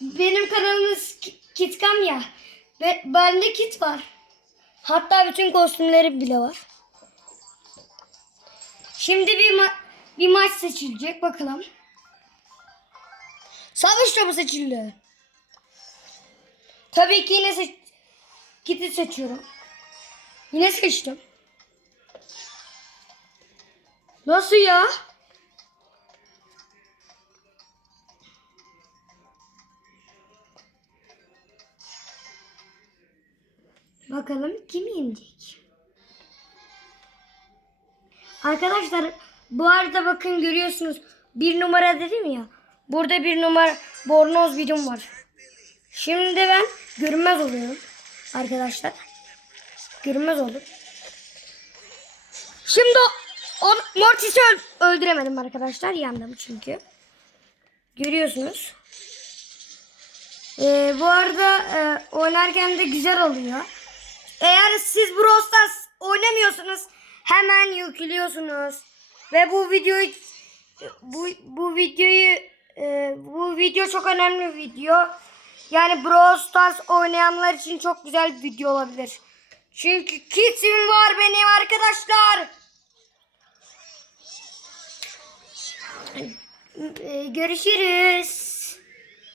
benim kanalımız Ki- Kitkam ya. Ve bende kit var. Hatta bütün kostümleri bile var. Şimdi bir ma- bir maç seçilecek bakalım. Savaş topu seçildi. Tabii ki yine seç kiti seçiyorum. Yine seçtim. Nasıl ya? Bakalım kim yenecek? Arkadaşlar bu arada bakın görüyorsunuz bir numara dedim ya. Burada bir numara bornoz birim var. Şimdi ben görünmez oluyorum arkadaşlar. Görünmez oldum. Şimdi o Mortis'i öl- öldüremedim arkadaşlar. Yandım çünkü. Görüyorsunuz. Ee, bu arada e, oynarken de güzel oluyor. Eğer siz Brawl Stars oynamıyorsunuz hemen yüklüyorsunuz. Ve bu videoyu bu, bu videoyu e, bu video çok önemli bir video. Yani Brawl Stars oynayanlar için çok güzel bir video olabilir. Çünkü kitim var benim arkadaşlar. E, görüşürüz.